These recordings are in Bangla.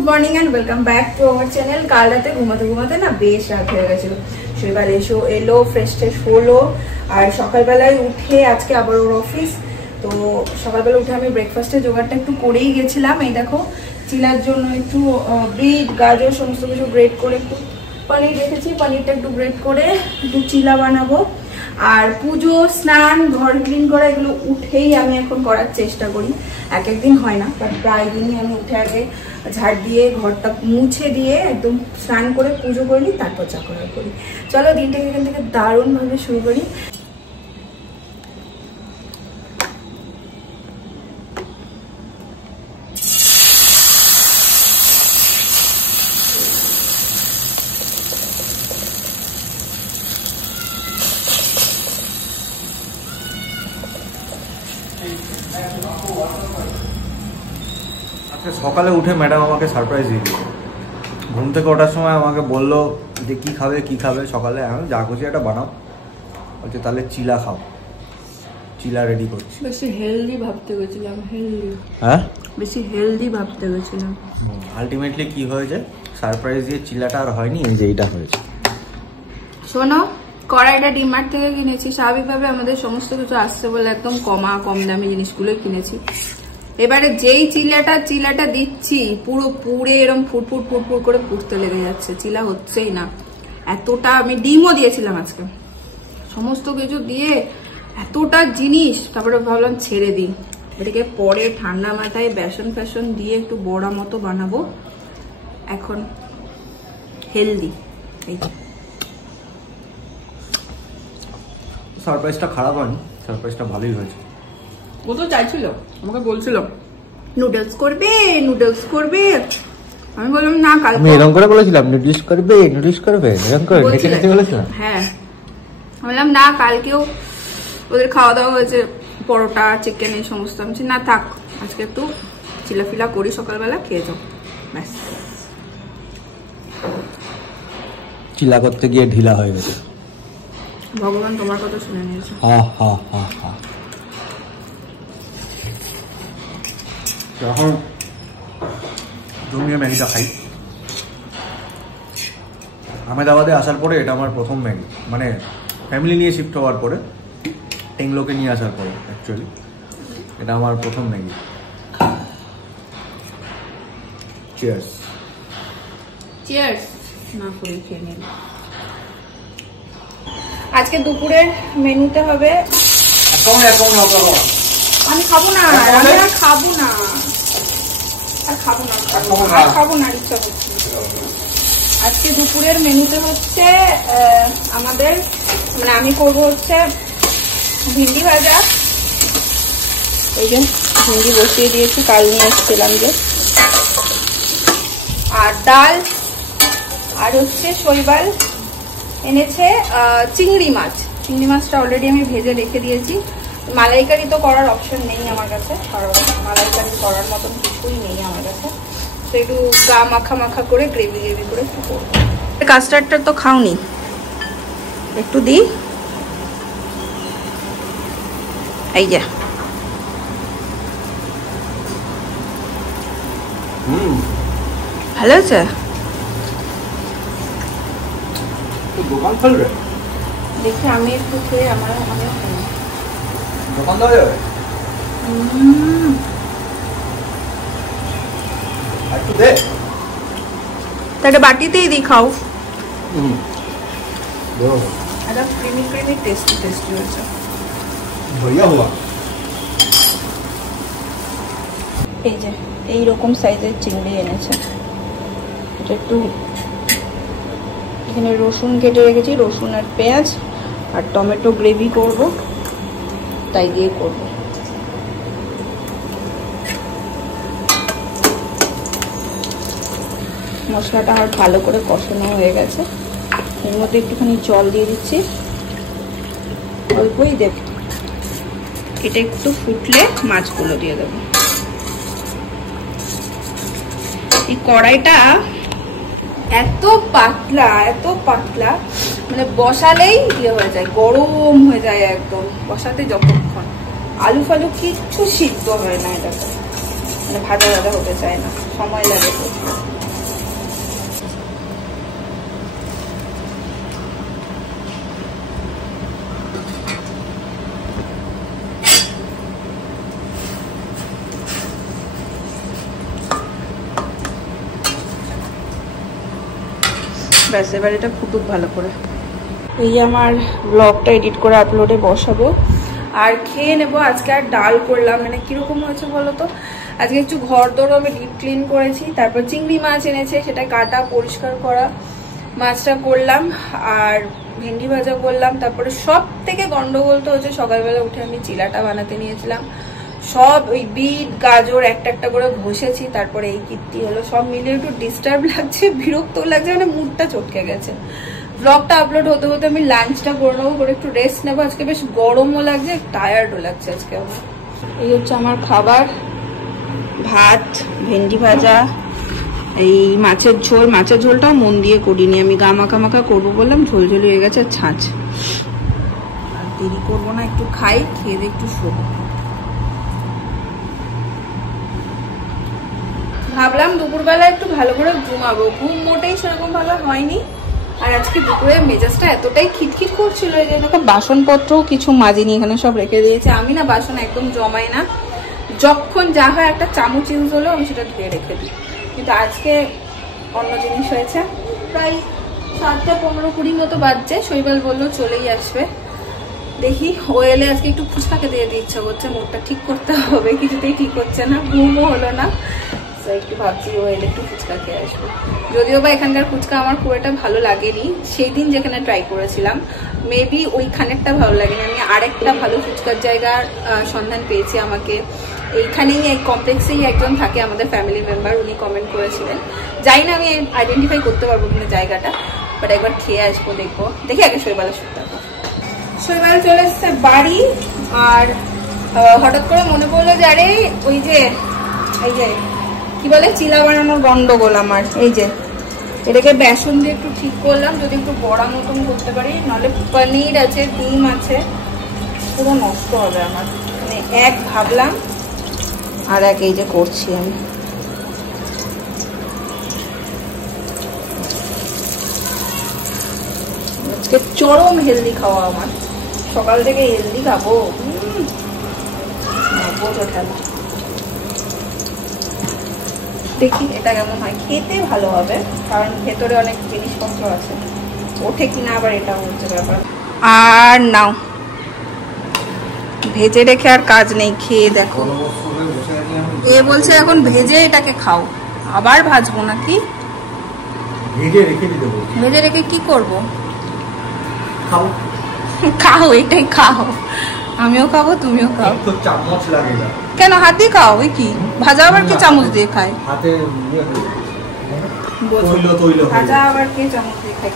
Good morning and welcome back to our channel. কাল রাতে ঘুমাতে ঘুমাতে না বেশ রাত হয়ে গেছিল। শৈবাল এলো, ফ্রেশ ট্রেশ হলো, আর সকালবেলায় উঠে আজকে আবার ওর অফিস। তো সকালবেলা উঠে আমি ব্রেকফাস্টের জোগাড়টা একটু করেই গেছিলাম। এই দেখো চিলার জন্য একটু বিট গাজর সমস্ত কিছু গ্রেট করে একটু পনির রেখেছি, পনিরটা একটু গ্রেট করে একটু চিলা বানাবো। আর পুজো, স্নান, ঘর ক্লিন করা এগুলো উঠেই আমি এখন করার চেষ্টা করি। এক একদিন হয় না, বাট প্রায় দিনই আমি উঠে আগে ঝাড় দিয়ে ঘরটা মুছে দিয়ে একদম স্নান করে পুজো করে নিই, তারপর চা করা করি। চলো দিনটাকে এখান থেকে দারুণভাবে শুরু করি। আজকে সকালে উঠে ম্যাডাম আমাকে সারপ্রাইজ দিয়ে দিল। ঘুম থেকে ওঠার সময় আমাকে বললো যে কী খাবে সকালে। আমি যা খুশি একটা বানাও। বলছে তাহলে চিলা খাও। চিলা রেডি করছি। বেশি হেলদি ভাবতে গেছিলাম, বেশি হেলদি ভাবতে গেছিলাম। আলটিমেটলি কি হয়েছে, সারপ্রাইজ দিয়ে চিলাটা আর হয়নি, এই যে এইটা হয়েছে। শোনো, কড়াইটা ডিমার্ট থেকে কিনেছি। স্বাভাবিকভাবে আমাদের সমস্ত কিছু আসছে বলে একদম কম দামি জিনিসগুলোই কিনেছি। এবারে যেই চিলাটা দিচ্ছি পুরো পুড়ে এরকম ফুটফুট করে ফুটতে লেগে যাচ্ছে, চিলা হচ্ছেই না। এতটা আমি ডিমও দিয়েছিলাম আজকে, সমস্ত কিছু দিয়ে এতটা জিনিস, তারপরে ভাবলাম ছেড়ে দিই, এটাকে পরে ঠান্ডা মাথায় বেসন ফ্যাসন দিয়ে একটু বড়া মতো বানাবো। এখন হেলদি। সারপ্রাইজটা খারাপ হয়নি, সারপ্রাইজটা ভালোই হয়েছে। ও তো চাইছিল, আমাকে বলছিল নুডলস করবে। আমি বললাম না, কাল আমি এরকম করে বলেছিলাম নুডলস করবে এরকম করে বলেছিলাম। হ্যাঁ, বললাম না, কালকেও ওদের খাওয়া দাওয়া হয়েছে, পরোটা, চিকেন, এই সমস্ত। আমি না থাক, আজকে একটু চিলাফিলা করি, সকালবেলা খেয়ে যাও, ব্যাস। চিলা করতে গিয়ে ঢিলা হয়ে গেছে। ভগবান তোমার কথা শুনে নিয়েছে। এখন জমিয়ে ম্যাগিটা খাই। আহমেদাবাদে আসার পরে এটা আমার প্রথম ম্যাগি, মানে ফ্যামিলি নিয়ে শিফট হওয়ার পরে, টেংলোকে নিয়ে আসার পরে অ্যাকচুয়ালি এটা আমার প্রথম ম্যাগি। চিয়ার্স না করে খেয়ে নিন। আজকে দুপুরের মেনুতে হবে, আমি খাবো না, ইচ্ছা করছে। আজকে দুপুরের মেনুতে হচ্ছে আমাদের, মানে আমি করবো হচ্ছে ভিন্ডি ভাজা। এই যে ভিন্ডি বসিয়ে দিয়েছি, কাল নিয়ে এসেছিলাম যে, আর ডাল, আর হচ্ছে শৈবাল এনেছে চিংড়ি মাছটা অলরেডি আমি ভেজে রেখে দিয়েছি। মালাইকারি তো করার অপশন নেই আমার কাছে, কারণ মালাইকারি করার মতন কিছুই নেই আমার কাছে। তো একটু গা মাখা করে গ্রেভি করে একটু করবো। কাস্টার্ডটা তো খাওনি, একটু দিই। এই যে ভালো আছে। দোকান খুলবে দেখি, আমি একটু খেয়ে আমিও দোকান দেওয়া যাবে। একটু দে, তাহলে বাটিতেই দিই, খাও। একদম ক্রিমি টেস্টি হয়েছে। बढ़िया हुआ। এই যে এইরকম সাইজের চিংড়ি এনেছে। এটা একটু, এখানে রসুন কেটে রেখেছি, রসুন আর পেঁয়াজ আর টমেটো গ্রেভি করব, তাই দিয়ে করব। মশলাটা আমার ভালো করে কষানো হয়ে গেছে। এর মধ্যে একটুখানি জল দিয়ে দিচ্ছি, অল্পই দেব। এটা একটু ফুটলে মাছগুলো দিয়ে দেবো। এই কড়াইটা এত পাতলা, মানে বসালেই ইয়ে হয়ে যায়, গরম হয়ে যায় একদম। বসাতে যতক্ষণ আলু ফালু কিচ্ছু সিদ্ধ হয় না, এটা মানে ভাজা হতে চায় না। সময় লাগে। ব্যাস এবার এটা ফুটুক ভালো করে। এই আমার ব্লগটা এডিট করে আপলোডে বসাবো আর খেয়ে নেবো। আজকে আর ডাল করলাম, মানে কিরকম হয়েছে বলো তো, আজকে একটু ঘর দৌড় আমি ডিপ ক্লিন করেছি, তারপর চিংড়ি মাছ এনেছে সেটা কাটা পরিষ্কার করা, মাছটা করলাম আর ভেন্ডি ভাজা করলাম। তারপরে সব থেকে গন্ডগোল তো হচ্ছে সকালবেলা উঠে আমি চিলাটা বানাতে নিয়েছিলাম, সব ওই বিট গাজর একটা একটা করে ঘষেছি, তারপরে এই কীর্তি হলো। সব মিলে একটু ডিস্টার্ব লাগছে, বিরক্ত লাগছে, মানে মুডটা চটকে গেছে। ব্লগটা আপলোড হতে হতে আমি লাঞ্চটা করে নেবো, করে একটু রেস্ট নেবো। আজকে বেশ গরমও লাগছে, টায়ার্ডও লাগছে আজকে। এই হচ্ছে আমার খাবার, ভাত, ভেন্ডি ভাজা, এই মাছের ঝোল। মাছের ঝোলটাও মন দিয়ে করিনি আমি, গা মাখা মাখা করবো বললাম, ঝোল ঝোল হয়ে গেছে ছাঁচ। আর দেরি করবো না, একটু খাই, খেয়ে দিয়ে একটু শোবো। ভাবলাম দুপুরবেলা একটু ভালো করে ঘুমাবো, ঘুম মোটেই সেরকম ভালো হয়নি। আর আজকে দুপুরে মেজাজটা এতটাই খিটখিট করছিল যে বাসনপত্রও কিছু মাজিনি, এখানে সব রেখে দিয়েছে। আমি না বাসন একদম জমাই না, যখন যা হয় একটা চামচ ইউজ হলেও আমি সেটা ধুয়ে রেখে দিই, কিন্তু আজকে অন্য জিনিস হয়েছে। প্রায় 7:15-20 মতো বাজছে, শৈবাল বললো চলেই আসবে। দেখি ও এলে আজকে একটু ফুচকা খেতে যেতে ইচ্ছা করছে, মুডটা ঠিক করতে হবে, কিছুতেই ঠিক হচ্ছে না, ঘুমও হলো না। একটু ভাবছি ও এলে একটু ফুচকা খেয়ে আসবো। যদিও বা এখানকার ফুচকা আমার খুব একটা ভালো লাগেনি, সেই দিন যেখানে ট্রাই করেছিলাম মেবি ওইখানেরটা ভালো লাগেনি। আমি আরেকটা ভালো ফুচকার জায়গার সন্ধান পেয়েছি, আমাকে এইখানেই এই কমপ্লেক্সেই একজন থাকে আমাদের ফ্যামিলি মেম্বার, উনি কমেন্ট করেছিলেন। জানি না আমি আইডেন্টিফাই করতে পারবো কিনা জায়গাটা, বাট একবার খেয়ে আসবো, দেখবো। দেখি আগে শৈবালের সপ্তাহ। শৈবাল চলে এসছে বাড়ি, আর হঠাৎ করে মনে পড়লো যে আরে ওই যে এই যে কি বলে চিলা বানানোর গন্ডগোল আমার, এই যে এটাকে বেসন দিয়ে একটু ঠিক করলাম, যদি একটু বড়া মতন করতে পারি, নাহলে পনির আছে, ডিম আছে, পুরো নষ্ট হবে আমার। মানে এক ভাবলাম আর এক এই যে করছি আমি। আজকে চরম হেলদি খাওয়া আমার, সকাল থেকে হেলদি খাবো, ঠেলা। দেখি এটা কেমন হয়, খেতে ভালো হবে কারণ ভেতরে অনেক জিনিসপত্র আছে, ওঠে কিনা আবার এটা হচ্ছে ব্যাপার। আর নাও, ভেজে রেখে আর কাজ নেই, খেয়ে দেখো। এ বলছে এখন ভেজে এটাকে খাও, আবার ভাজবো নাকি? ভেজে রেখে কি করবো? খাও, এটাই খাও, আমিও খাবো তুমিও খাও। চামচ লাগে না কেন, হাত দিয়ে খাও। ওই কি ভাজা আবার কে চামচ দিয়ে খায়? হাতে ভাজা আবার কে চামচ দিয়ে খায়?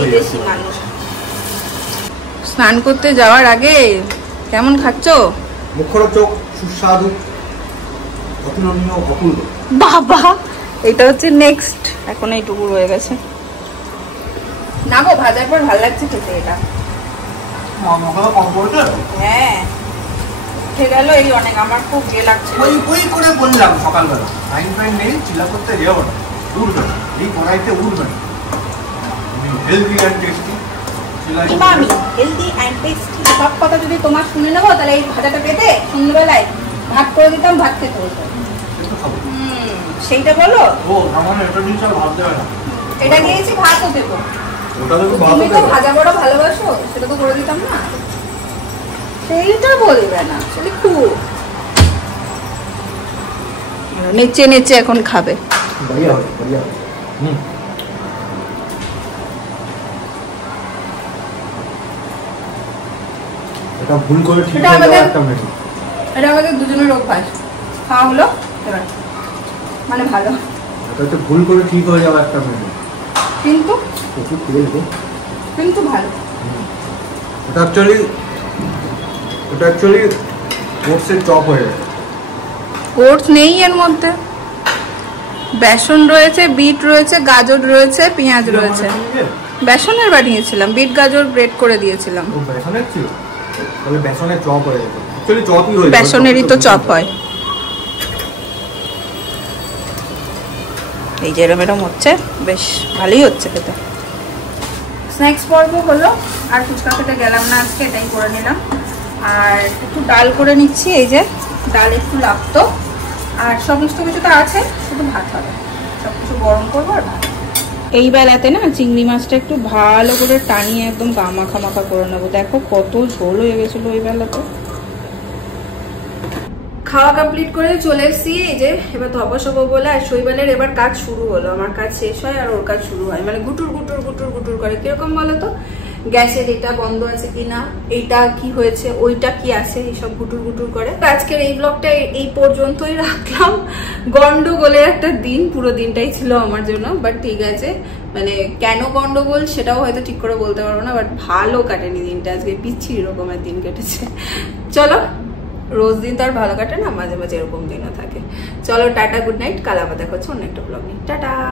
বিদেশি মানুষ। স্নান করতে যাওয়ার আগে কেমন খাচ্ছো? মুখরোচক, সুস্বাদু, অতুলনীয়, অপূর্ব। বাবা, এটা হচ্ছে নেক্সট। এখন এইটুকু রয়ে গেছে না গো, ভাজার পর ভালো লাগছে খেতে এটা। হ্যাঁ উঠে গেল এই অনেক, আমার খুব ইয়ে লাগছে। ওই করে বললাম সকালবেলা টাইম টাইম নেই, চিলা করতে যাবো না, উঠবে না, এই কড়াইতে উঠবে না। Healthy and tasty Emami, healthy and tasty, সব কথা যদি তোমার শুনে নেবো তাহলে এই ভাজাটা পেতে সন্ধ্যাবেলায় ভাত করে দিতাম, ভাত খেতে হতো। সেইটা বলো। ও আমার এটা নিয়ে ভাত দেবে না, এটা দিয়েছি ভাতও দেবো। তুমি তো ভাজা বড় ভালোবাসো, সেটা তো করে দিতাম না, সেইটা বলবে না। খুব নেচে নেচে এখন খাবে। এটা ভুল করে ঠিক হয়ে যাওয়া একটা মেনু। এটা আমাদের দুজনের অভ্যাস, খাওয়া হলো এবার, মানে ভালো। এটা তো ভুল করে ঠিক হয়ে যাওয়া একটা মেনু, কিন্তু একটু তেল দে, কিন্তু ভালো। এটা অ্যাকচুয়ালি ওটসের চপ হয়ে যায়। ওটস নেই এর মধ্যে, বেসন রয়েছে, বিট রয়েছে, গাজর রয়েছে, পেঁয়াজ রয়েছে। বেসনের বানিয়েছিলাম, বিট গাজর গ্রেট করে দিয়েছিলাম। ও বেসনের ছিল, তাহলে বেসনের চপ হয়ে যায়। অ্যাকচুয়ালি চপই হয়ে যায়, বেসনেরই তো চপ হয়। এই যে এরম হচ্ছে, বেশ ভালোই হচ্ছে খেতে। স্ন্যাক্স পর্ব হলো, আর ফুচকা খেতে গেলাম না আজকে, এটাই করে নিলাম। আর একটু ডাল করে নিচ্ছি, এই যে ডাল একটু লাগতো, আর সমস্ত কিছু তো আছে, শুধু ভাত হবে, সব কিছু গরম করবো আর ভাত। এই বেলাতে না চিংড়ি মাছটা একটু ভালো করে টানিয়ে একদম মাখা মাখা করে নেবো। দেখো কত ঝোল হয়ে গেছিলো এই বেলাতে। খাওয়া কমপ্লিট করে চলে এসেছি, এই যে এবার ধপাস হবো বলে। আর শৈবালের এবার কাজ শুরু হলো, আমার কাজ শেষ হয় আর ওর কাজ শুরু হয়, মানে গুটুর গুটুর গুটুর গুটুর করে। কিরকম বলো তো, গ্যাসের এটা বন্ধ আছে কিনা, এইটা কি হয়েছে, ওইটা কি আছে, এইসব গুটুর গুটুর করে। আজকের এই ব্লগটা এই পর্যন্তই রাখলাম। গন্ডগোলের একটা দিন, পুরো দিনটাই ছিল আমার জন্য, বাট ঠিক আছে। মানে কেন গন্ডগোল সেটাও হয়তো ঠিক করে বলতে পারবো না, বাট ভালো কাটেনি দিনটা, আজকে বিচ্ছিরি রকমের দিন কেটেছে। চলো, রোজ দিন তো আর ভালো কাটে না, মাঝে মাঝে এরকম দিনও থাকে। চলো টাটা, গুড নাইট, কাল আবার দেখা হচ্ছে অন্য একটা ব্লগ নিয়ে। টাটা।